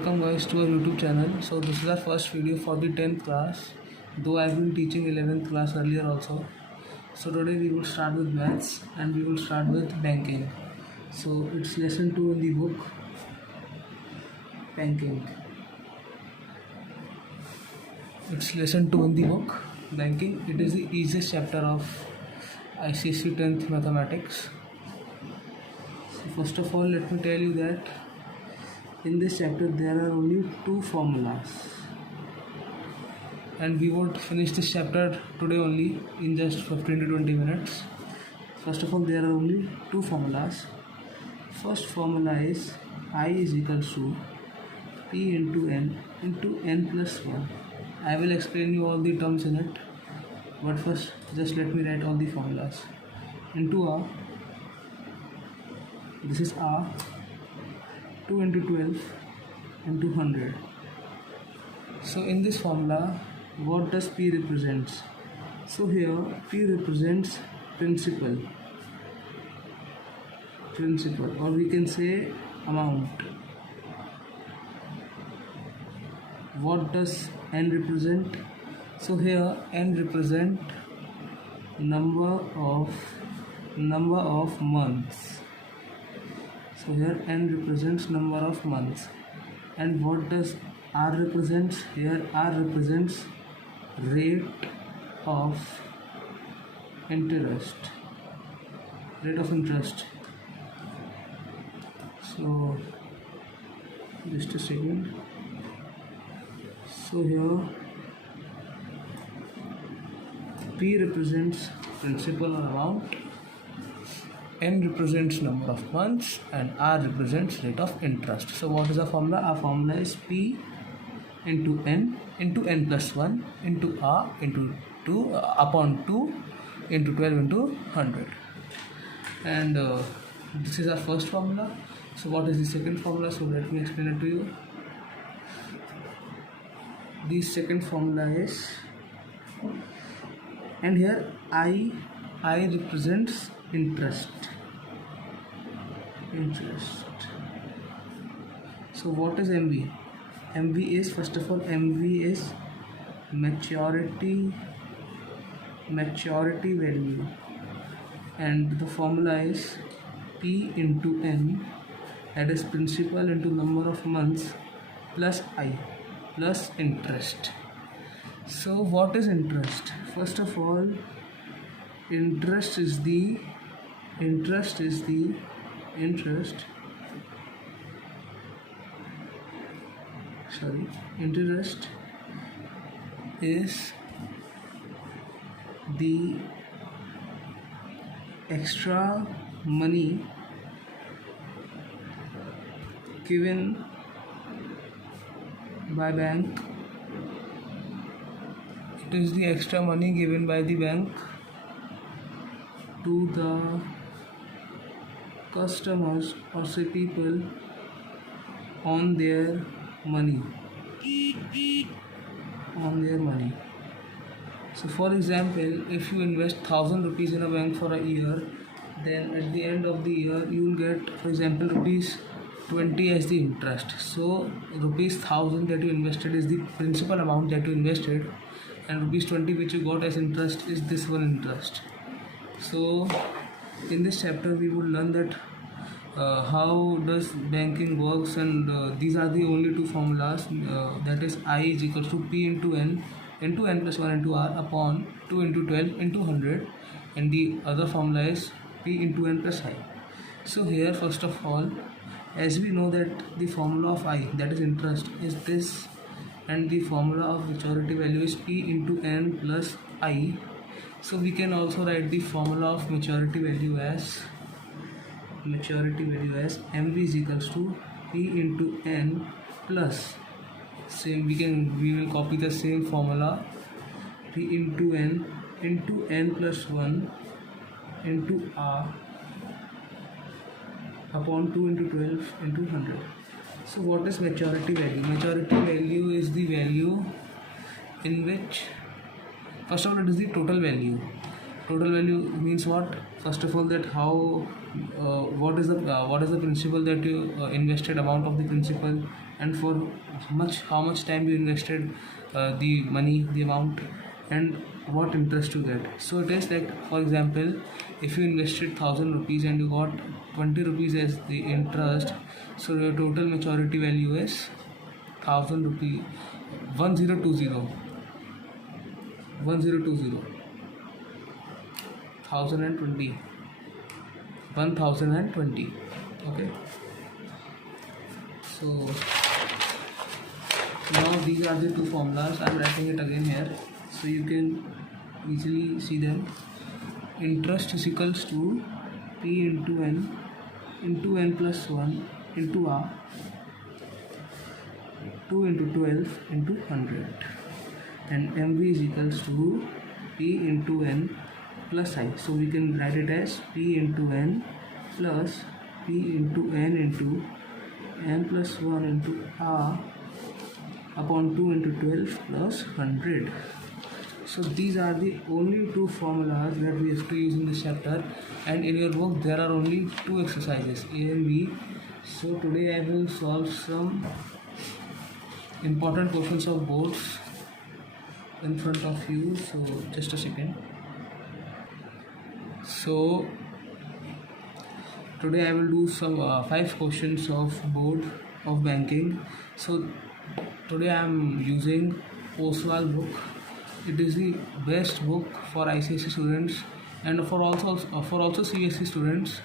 Welcome guys to our YouTube channel. So this is our first video for the 10th class, though I have been teaching 11th class earlier also. So today we will start with maths and we will start with banking. So it's lesson 2 in the book, banking. It's lesson 2 in the book, banking. It is the easiest chapter of ICSE 10th mathematics. So first of all, let me tell you that in this chapter there are only two formulas, and we won't finish this chapter today only in just 15 to 20 minutes. First of all, there are only two formulas. First formula is I is equals to P into n plus 1. I will explain you all the terms in it, but first just let me write all the formulas. Into R, this is R, 2 into 12 into 100. So in this formula, what does P represents? So here P represents principal, or we can say amount. What does N represent? So here N represent number of months. So here N represents number of months. And what does R represents? Here R represents rate of interest. So just a second. So here P represents principal or amount, N represents number of months, and R represents rate of interest. So what is the formula? Our formula is P into n plus 1 into R into 2 upon 2 into 12 into 100. And this is our first formula. So what is the second formula? So let me explain it to you. The second formula is, and here I represents interest. So what is MV? MV is, first of all, MV is maturity value, and the formula is P into N, that is principal into number of months, plus I plus interest. So what is interest? First of all, interest is the extra money given by bank. It is the extra money given by the bank to the customers or say people on their money. So for example, if you invest 1,000 rupees in a bank for a year, then at the end of the year you will get, for example, rupees 20 as the interest. So rupees 1,000 that you invested is the principal amount that you invested, and rupees 20 which you got as interest is this one interest. So in this chapter we would learn that how does banking works, and these are the only two formulas, that is I is equals to P into n plus 1 into R upon 2 into 12 into 100, and the other formula is P into n plus I. So here first of all, as we know that the formula of I, that is interest, is this, and the formula of maturity value is P into n plus I. So we can also write the formula of maturity value as MV is equals to P into n plus, same we will copy the same formula, P into n plus 1 into R upon 2 into 12 into 100. So what is maturity value? Maturity value is the value in which, first of all, it is the total value. Total value means what? First of all, that how what is the principal that you invested, amount of the principal, and for how much time you invested the money, the amount, and what interest you get. So it is like, for example, if you invested 1000 rupees and you got 20 rupees as the interest, so your total maturity value is 1000 rupee 1020 1020 1020 1020. Okay, so now these are the two formulas. I'm writing it again here so you can easily see them. Interest is equals to P into n plus 1 into R, 2 into 12 into 100, and MV is equals to P into n plus I. So we can write it as P into n plus P into n plus 1 into R upon 2 into 12 plus 100. So these are the only two formulas that we have to use in this chapter, and in your book there are only two exercises, A and B. So today I will solve some important questions of boards in front of you. So just a second. So today I will do some 5 questions of board of banking. So today I am using Oswal book. It is the best book for ICSE students and for also CSE students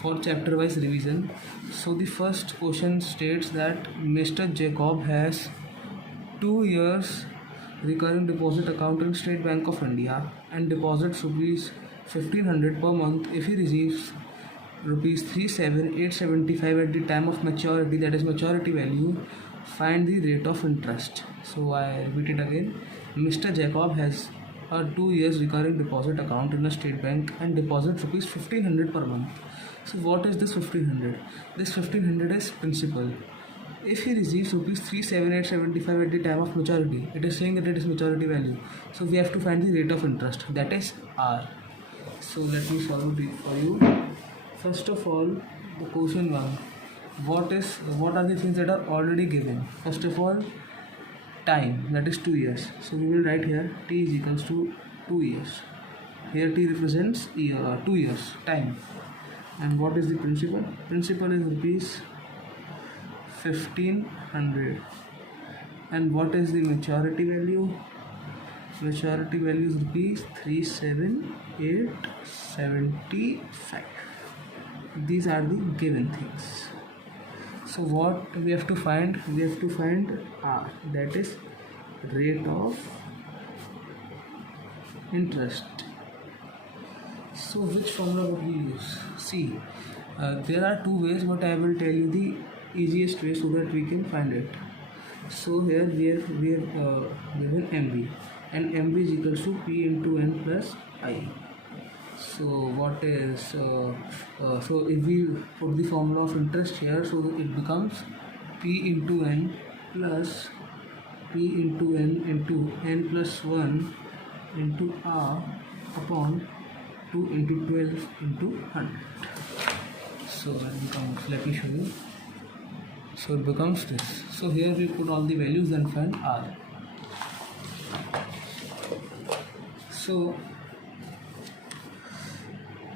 for chapter wise revision. So the first question states that Mr. Jacob has 2 years recurring deposit account in State Bank of India and deposits rupees 1500 per month. If he receives rupees 37,875 at the time of maturity, that is maturity value, find the rate of interest. So I repeat it again. Mr. Jacob has a 2 years recurring deposit account in a state bank and deposits rupees 1500 per month. So what is this 1500? This 1500 is principal. If he receives rupees 37,875 at the time of maturity, it is saying that it is maturity value. So we have to find the rate of interest, that is R. So let me solve it for you. First of all, the question 1. What are the things that are already given? First of all, time, that is 2 years. So we will write here T is equals to 2 years. Here T represents 2 years, time. And what is the principal? Principal is rupees 1500. And what is the maturity value? Maturity value is rupees 37,875. These are the given things. So what we have to find? We have to find R, that is rate of interest. So which formula would we use? See, there are 2 ways, but I will tell you the easiest way so that we can find it. So here we have given MV, and MV is equals to P into N plus I. So what is so if we put the formula of interest here, so it becomes P into N plus P into N into N plus 1 into R upon 2 into 12 into 100. So it becomes, let me show you. So it becomes this. So here we put all the values and find R. So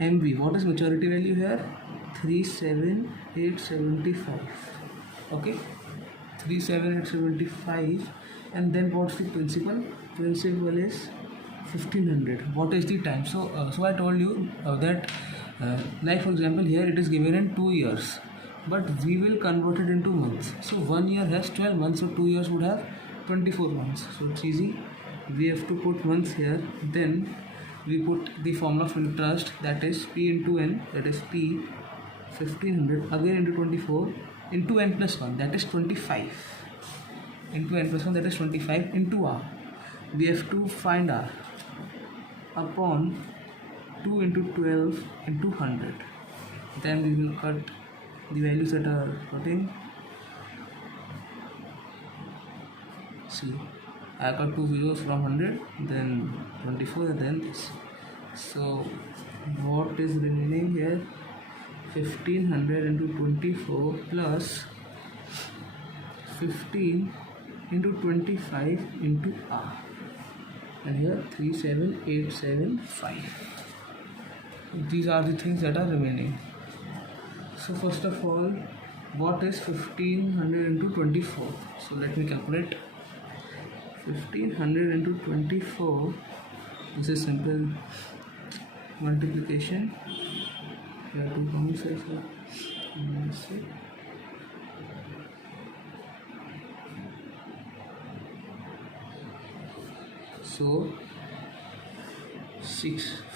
MV, what is maturity value here? 37,875. Okay, 37,875. And then what's the principal? Principal is 1500. What is the time? So I told you that like for example here it is given in 2 years, but we will convert it into months. So 1 year has 12 months, so 2 years would have 24 months. So it's easy. We have to put months here. Then we put the formula of interest, that is P into N, that is P 1500 again into 24 into N plus 1, that is 25, into N plus 1, that is 25, into R. We have to find R upon 2 into 12 into 100. Then we will cut the values that are cutting. See, I got 2 zeros from 100, then 24, and then this. So what is remaining here? 1500 into 24 plus 15 into 25 into R, and here 37875. These are the things that are remaining. So first of all, what is 1500 into 24? So let me calculate. 1500 into 24, this is simple multiplication. Here 2 comes as well. So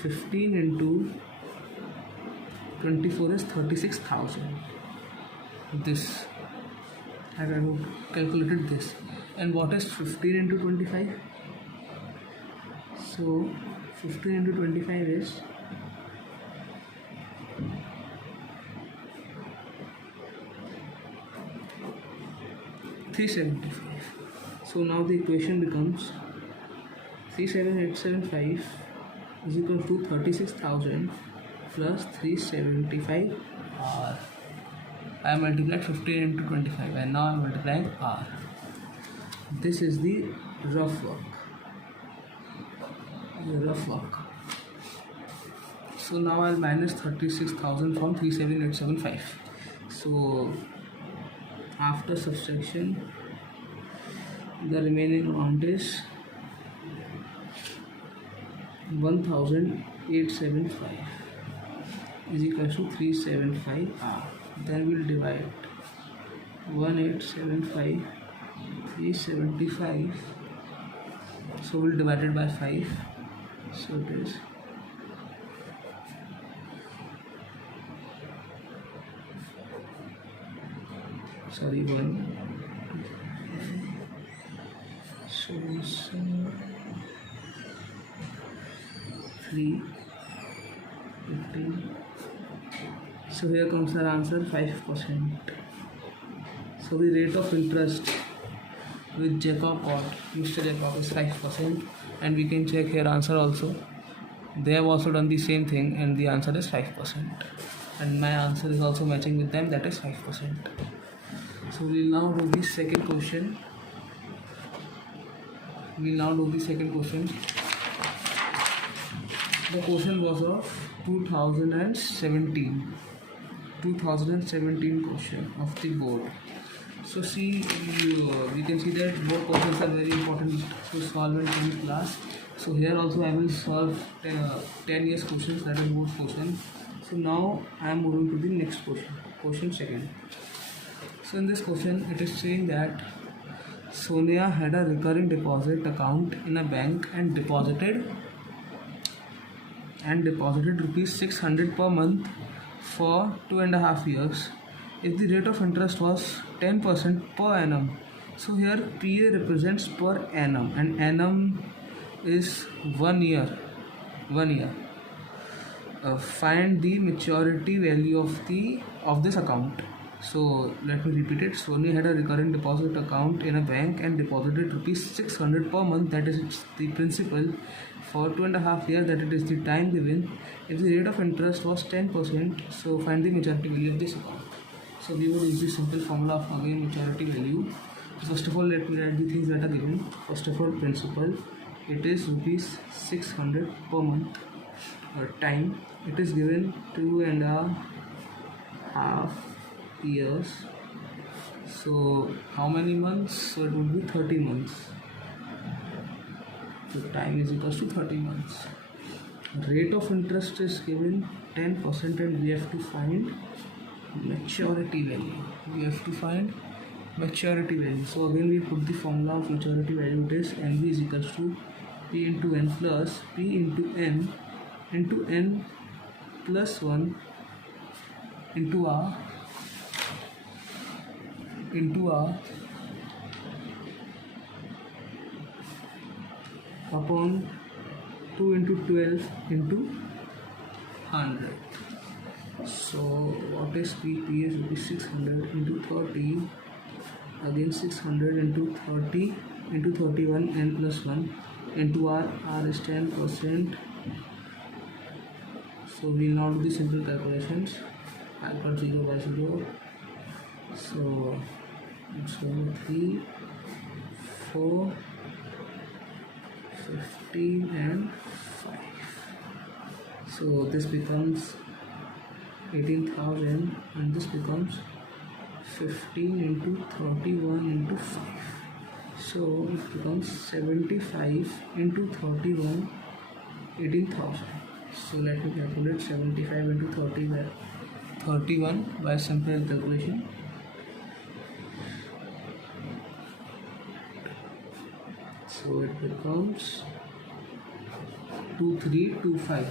15 into 24 is 36,000. This, I have calculated this. And what is 15 into 25? So 15 into 25 is 375. So now the equation becomes 37875 is equal to 36,000 plus 375 R. I multiplied 15 into 25 and now I am multiplying R. This is the rough work. So now I'll minus 36,000 from 37875. So after subtraction, the remaining amount is 1875 is equal to 375 R. Then we'll divide 1875 375, so we'll divide it by 5. So it is 1. So 3 15. So here comes our answer, 5%. So the rate of interest with Jacob or Mr. Jacob is 5%, and we can check here answer also. They have also done the same thing and the answer is 5%, and my answer is also matching with them, that is 5%. So we'll now do the second question. The question was of 2017 question of the board. So see, we can see that board questions are very important to solve in 10th class. So here also I will solve 10 years questions, that is board question. So now I am moving to the next question second. So in this question it is saying that Sonia had a recurring deposit account in a bank and deposited rupees 600 per month for 2.5 years. If the rate of interest was 10% per annum, so here PA represents per annum and annum is 1 year. Find the maturity value of this account. So let me repeat it. Sonia had a recurring deposit account in a bank and deposited rupees 600 per month, that is the principal, for 2.5 years, that it is the time given. If the rate of interest was 10%, so find the maturity value of this account. So we will use the simple formula of again maturity value. First of all, let me write the things that are given. First of all, principal, it is rupees 600 per month. Time, it is given 2.5 years. So how many months? So it would be 30 months. So time is equal to 30 months. Rate of interest is given 10% and we have to find maturity value. So again we put the formula of maturity value. It is NV is equal to P into N plus P into N plus 1 into R upon 2 into 12 into 100. So what is P? P is 600 into 30, again 600 into 30 into 31, N plus 1 into R. R is 10%. So we will now do the simple calculations. I got 0 by 0. So So 3, 4, 15 and 5. So this becomes 18,000 and this becomes 15 into 31 into 5. So it becomes 75 into 31, 18,000. So let me calculate 75 into 31 by simple calculation. So it becomes 2325.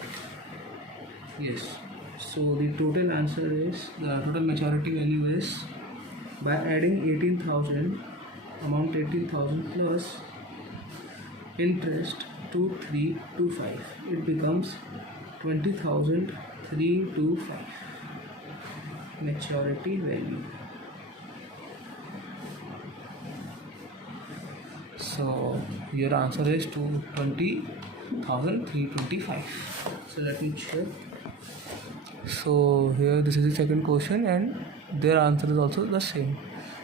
Yes. So the total answer is, the total maturity value is, by adding 18,000, amount 18,000 plus interest 2325, it becomes 20,325 maturity value. So your answer is to 20,325. So let me check. So here this is the second question and their answer is also the same.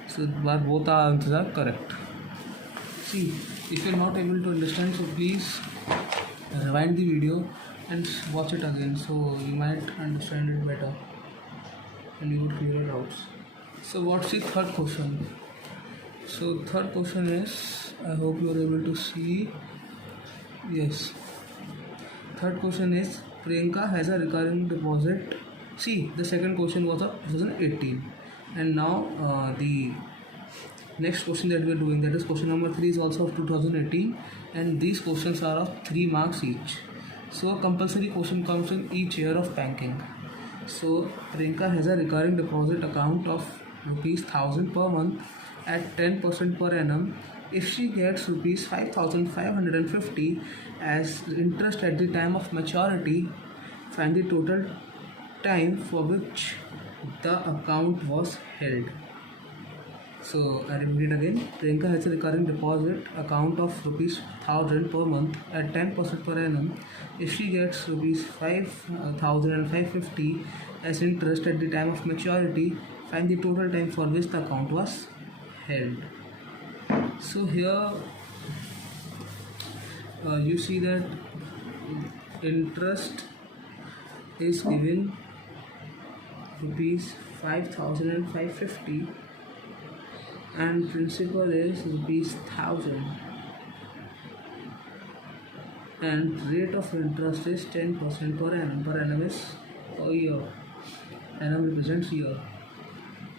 So but both our answers are correct. See, if you are not able to understand, so please rewind the video and watch it again, so you might understand it better and you would clear your doubts. So what's the third question? So third question is, I hope you are able to see. Yes. Third question is, Priyanka has a recurring deposit. See, the second question was of 2018, and now the next question that we are doing, that is question number 3, is also of 2018, and these questions are of 3 marks each. So a compulsory question comes in each year of banking. So Priyanka has a recurring deposit account of ₹1,000 per month at 10% per annum. If she gets ₹5,550 as interest at the time of maturity, find the total time for which the account was held. So I repeat it again. Priyanka has a recurring deposit account of ₹1,000 per month at 10% per annum. If she gets ₹5,550 as interest at the time of maturity, find the total time for which the account was held. So here you see that interest is given ₹5,550 and principal is ₹1,000 and rate of interest is 10% per annum. Per annum is a year. Annum represents year.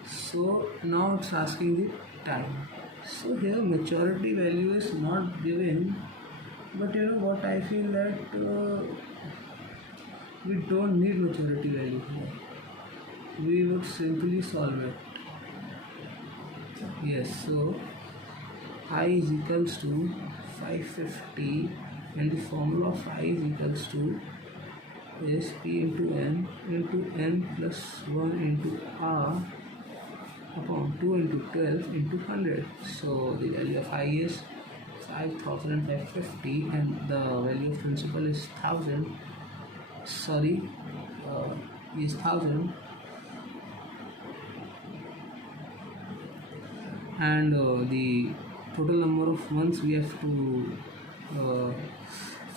So now it's asking the time. So here maturity value is not given, but you know what, I feel that we don't need maturity value here. We would simply solve it. Yes, so I is equals to 550 and the formula of I is equals to is P into N plus 1 into R upon 2 into 12 into 100. So the value of I is 5,550 and the value of principal is 1,000. Sorry, is 1,000. And the total number of months we have to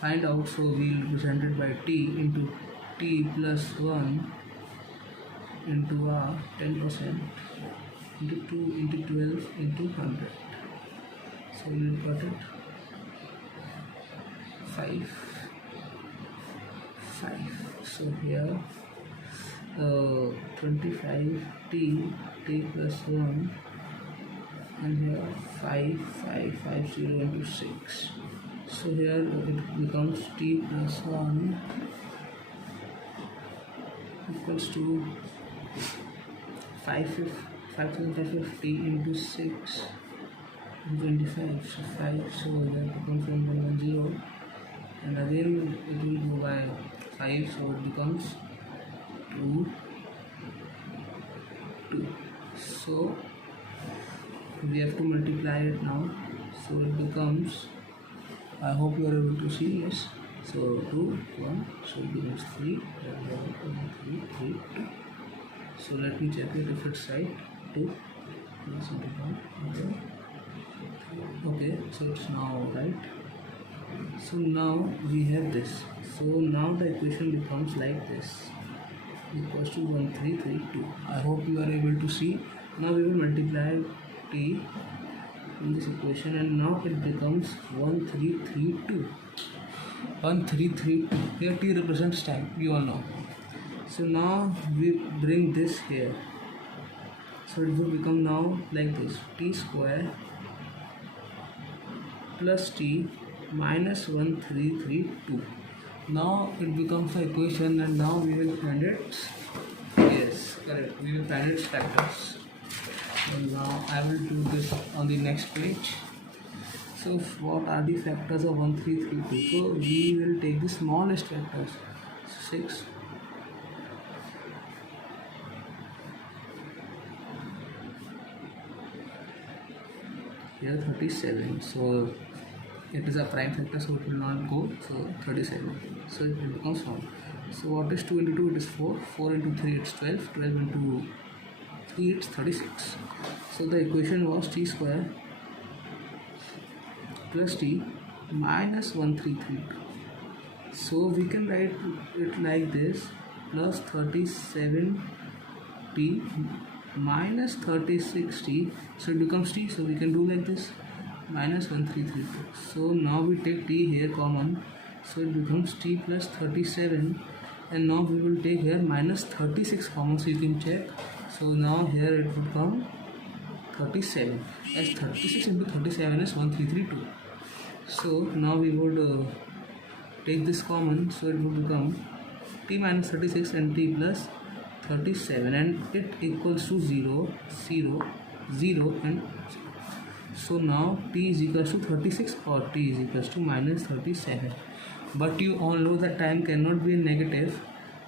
find out, so we will represent it by T into T plus 1 into R 10% into 2 into 12 into 100. So we will got it 5. So here 25 T plus 1 and here 550 into 6. So here it becomes T plus 1 equals to 5,550 into 6 and 25. So 5, so that becomes 110, and again it will go by 5, so it becomes 2. So we have to multiply it now, so it becomes, I hope you are able to see, yes, so 2, 1, so it becomes 3, 3, 2. So let me check it if it's right, 2. This will become okay. So it's now right. So now we have this. So now the equation becomes like this, equals to 1332. I hope you are able to see. Now we will multiply t in this equation, and now it becomes 1332. 1332. Here t represents time, you all know. So now we bring this here. So it will become now like this, t square plus t minus 1332. Now it becomes the equation, and now we will find it. Yes, correct. We will find its factors. And now I will do this on the next page. So what are the factors of 1332? So we will take the smallest factors. 6. Here 37. So it is a prime factor, so it will not go. So 37. So it becomes 1. So what is 2 into 2? It is 4. 4 into 3 it's 12. 12 into 3 it's 36. So the equation was t square plus t minus 1332. So we can write it like this, plus 37t minus 36t. So it becomes t. So we can do like this, minus 1332. So now we take t here common, so it becomes t plus 37, and now we will take here minus 36 common, so you can check. So now here it would come 37, as 36 into 37 is 1332. So now we would take this common, so it would become t minus 36 and t plus 37, and it equals to 0, 0, 0 and 0. So now t is equals to 36 or t is equals to minus 37. But you all know that time cannot be negative,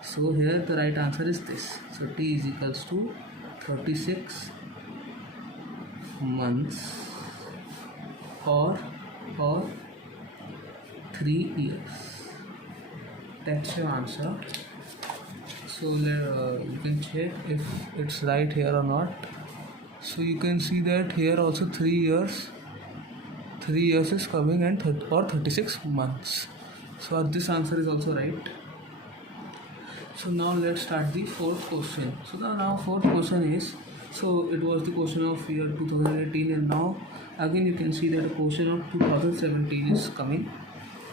so here the right answer is this. So t is equals to 36 months or 3 years. That's your answer. So you can check if it's right here or not. So you can see that here also 3 years. 3 years is coming, and 36 months. So this answer is also right. So now let's start the fourth question. So the now fourth question is, so it was the question of year 2018, and now again you can see that a question of 2017 is coming.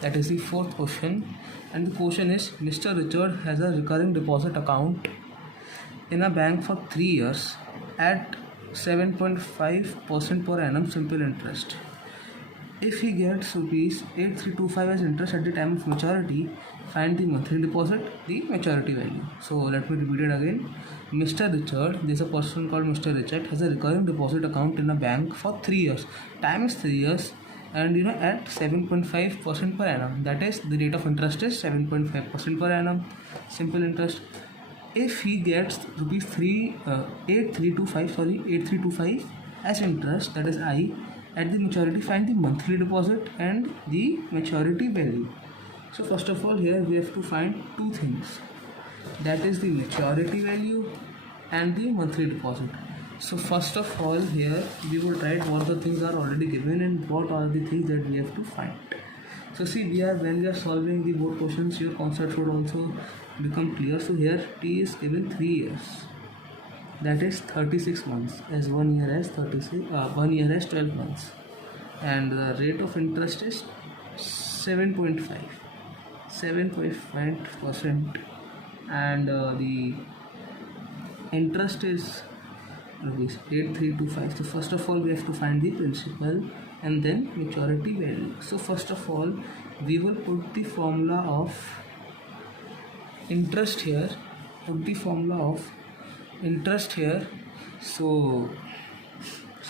That is the fourth question, and the question is, Mr. Richard has a recurring deposit account in a bank for 3 years at 7.5% per annum simple interest. If he gets rupees 8325 as interest at the time of maturity, find the monthly deposit, the maturity value. So let me repeat it again. Mr. Richard, there is a person called Mr. Richard, has a recurring deposit account in a bank for 3 years. Time is 3 years, and at 7.5% per annum. That is, the rate of interest is 7.5% per annum, simple interest. If he gets rupees 8325 as interest, that is I, at the maturity, find the monthly deposit and the maturity value. So first of all, here we have to find two things, that is the maturity value and the monthly deposit. So first of all, here we will write what the things are already given and what are the things that we have to find. So see, when we are solving the board questions, your concept should also become clear. So here t is given 3 years, that is 36 months, as 1 year has 12 months, and the rate of interest is 7.5%, and the interest is rupees 8325. So first of all, we have to find the principal and then maturity value. So first of all, we will put the formula of interest here, so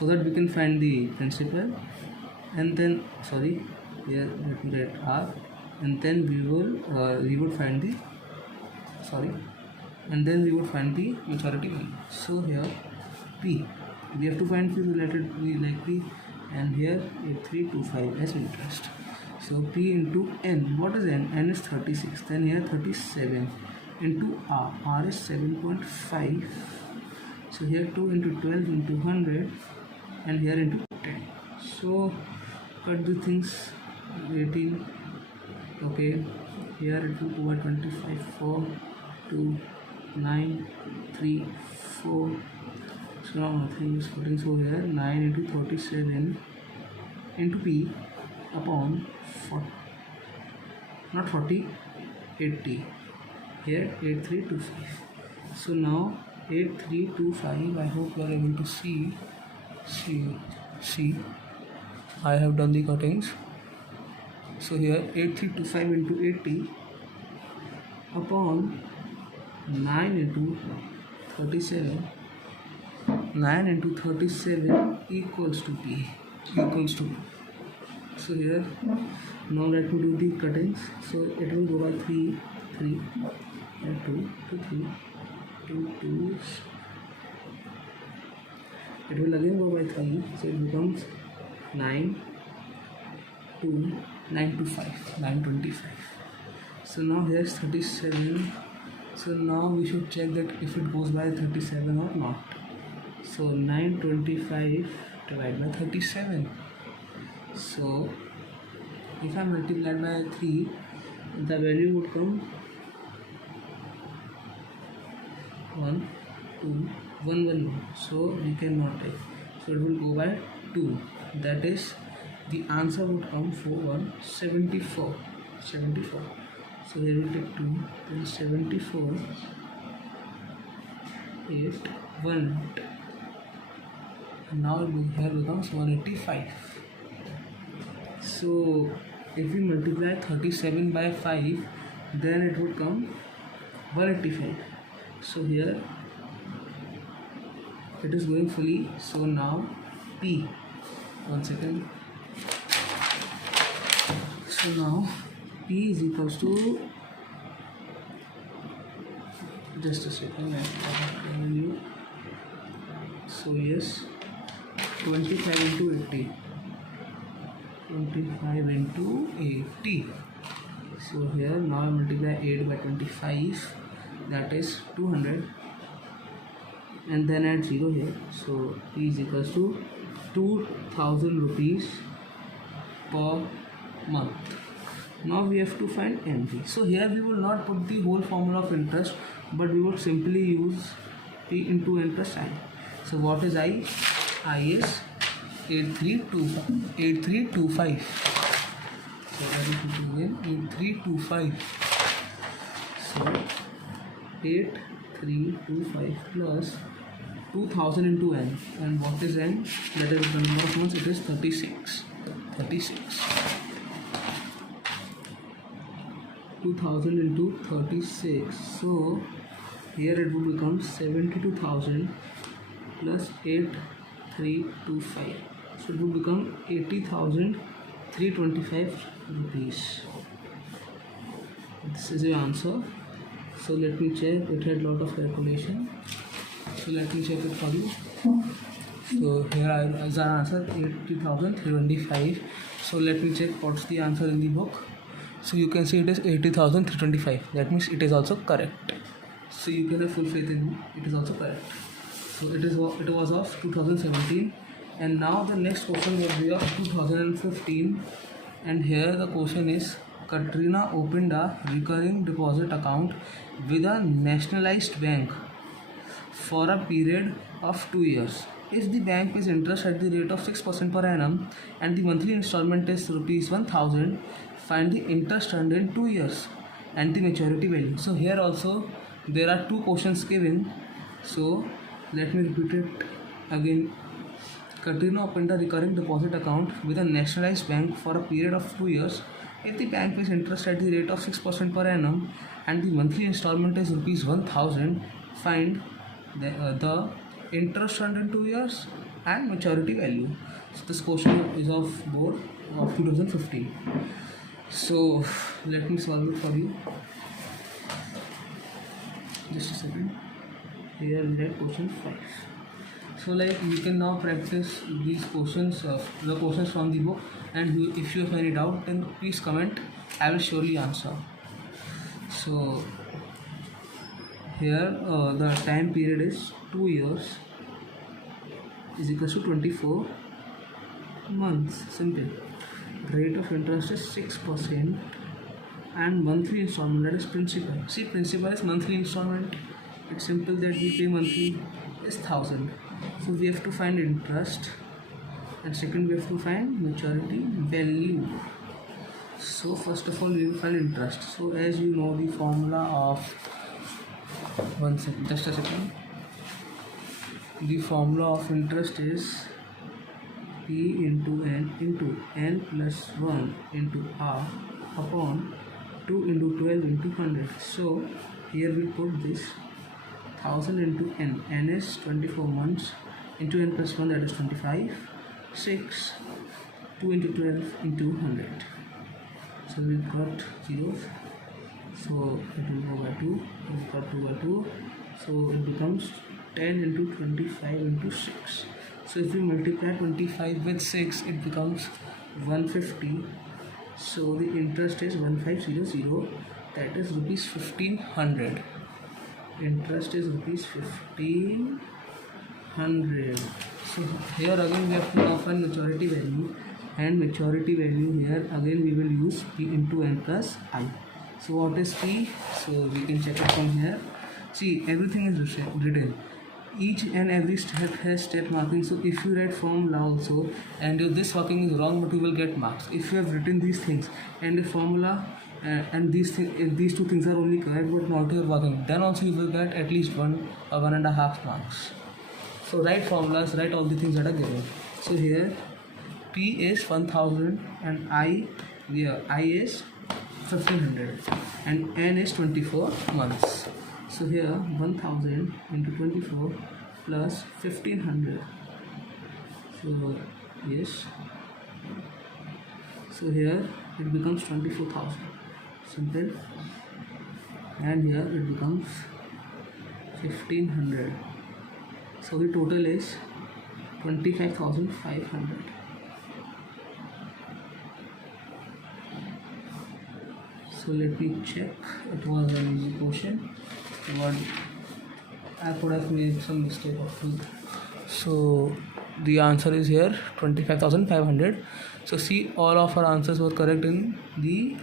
that we can find the principal, and then here let me write r, and then we would find the maturity value. So here p, we have to find p related to like p, and here 8325 as interest. So p into n, what is n? N is 36, then here 37 into r is 7.5. So here 2 into 12 into 100 and here into 10. So cut the things. 18. Okay, here it will go by 25, 4, 2, 9, 3, 4. So now nothing is putting. So here 9 into 37 into P upon 40, not 40, 80. Here 8325. So now 8325. I hope you are able to see. I have done the cuttings. So here 8325 into 80 upon 9 into 37. 9 into 37 equals to P. So here now let me do the cuttings. So it will go by 3, 3, and 2, 2, 3, 2, 2. It will again go by 3. So it becomes 9, 2, 9 to 5, 925. So now here's 37. So now we should check that if it goes by 37 or not. So 925 divided by 37. So if I multiply by 3, the value would come 1, 2, 1, 1. So we cannot take. So it will go by 2. That is, the answer would come 4, 1, 74. 74. So here we take 2. Then 74, 8, 1. And now here becomes 185. So if we multiply 37 by 5, then it would come 185. So here it is going fully. So now P. 1 second. So now P is equals to, just a second, I have given you. So yes, 25 into 80. 25 into 80. So here now I multiply 8 by 25, that is 200, and then add 0 here. So P is equals to 2000 rupees per month. Now we have to find NP. So here we will not put the whole formula of interest, but we would simply use P into interest sign. So what is I? I is 8325. So that is again 8325. So 8325 plus 2000 into n. And what is n? That is the number of months. It is 36. 2000 into 36. So here it will become 72,000 plus 8325. So it will become 80,325 rupees. This is the answer. So let me check. It had lot of calculation. So let me check it for you. So here is our answer, 80,325. So let me check what's the answer in the book. So you can see it is 80,325. That means it is also correct. So you can have full faith in me. It is also correct. So it was of 2017, and now the next question will be of 2015. And here the question is: Katrina opened a recurring deposit account with a nationalized bank for a period of 2 years. If the bank pays interest at the rate of 6% per annum and the monthly installment is rupees 1000, find the interest earned in 2 years and the maturity value. So here also there are two questions given. So let me repeat it again. Katrina opened a recurring deposit account with a nationalized bank for a period of 2 years. If the bank pays interest at the rate of 6% per annum and the monthly installment is rupees 1000, find the interest earned in 2 years and maturity value. So this question is of board of 2015. So let me solve it for you. Just a second. Here we have question 5. So like you can now practice these questions, the questions from the book, and if you have any doubt, then please comment. I will surely answer. So here the time period is 2 years is equals to 24 months. Simple. Rate of interest is 6% and monthly installment, that is principal. See, principal is monthly installment. It's simple that we pay monthly is 1000. So we have to find interest, and second we have to find maturity value. So first of all we will find interest. So as you know the formula of, one second, just a second. The formula of interest is P into N plus 1 into R upon 2 into 12 into 100. So here we put this 1000 into N is 24 months, into N plus 1, that is 25, 6, 2 into 12 into 100. So we got 0, so it will go by 2, we got 2 by 2, so it becomes 10 into 25 into 6. So if we multiply 25 with 6, it becomes 150. So the interest is 1500, that is rupees 1500. Interest is rupees 1500. So here again we have to now find maturity value, and maturity value here again we will use P into N plus I. So what is P? So we can check it from here. See, everything is written. Each and every step has step marking. So if you write formula also and if this working is wrong, but you will get marks. If you have written these things and the formula and these if these two things are only correct but not your working, then also you will get at least 1 or 1.5 marks. So write formulas, write all the things that are given. So here P is 1000 and I is 1500 and N is 24 months. So here 1000 into 24 plus 1500. So yes. So here it becomes 24,000. Simple. And here it becomes 1500. So the total is 25,500. So let me check. It was an easy question. What I could have made some mistake of two. So the answer is here 25,500. So see, all of our answers were correct in the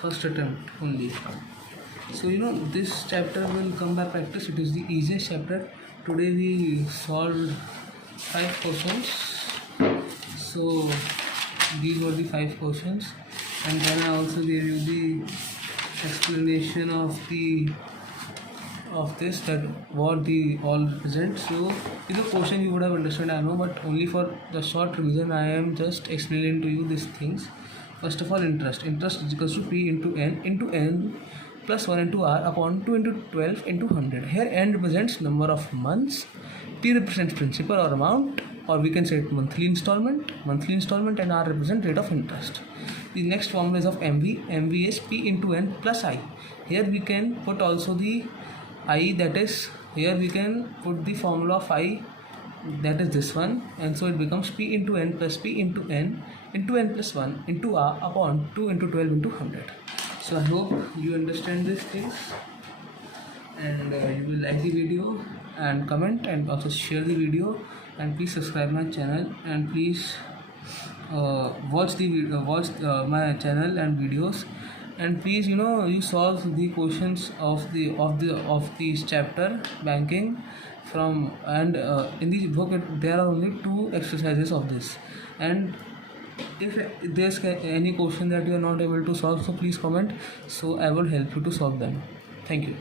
first attempt only. So you know this chapter will come by practice. It is the easiest chapter. Today we solved 5 questions. So these were the 5 questions, and then I also gave you the explanation of this, that what the all represent. So the question you would have understood, I know, but only for the short revision I am just explaining to you these things. First of all, interest is equals to P into N plus 1 into R upon 2 into 12 into 100. Here N represents number of months, P represents principal or amount, or we can say it monthly installment, and R represents rate of interest. The next formula is of MV is P into N plus I. Here we can put also the I, that is, here we can put the formula of I, that is this one, and so it becomes P into N plus P into N plus 1 into R upon 2 into 12 into 100. So I hope you understand these things, and you will like the video and comment and also share the video, and please subscribe my channel, and please watch my channel and videos, and please you solve the questions of this chapter banking from, and in the book there are only 2 exercises of this, and if there's any question that you are not able to solve, so please comment, so I will help you to solve them. Thank you.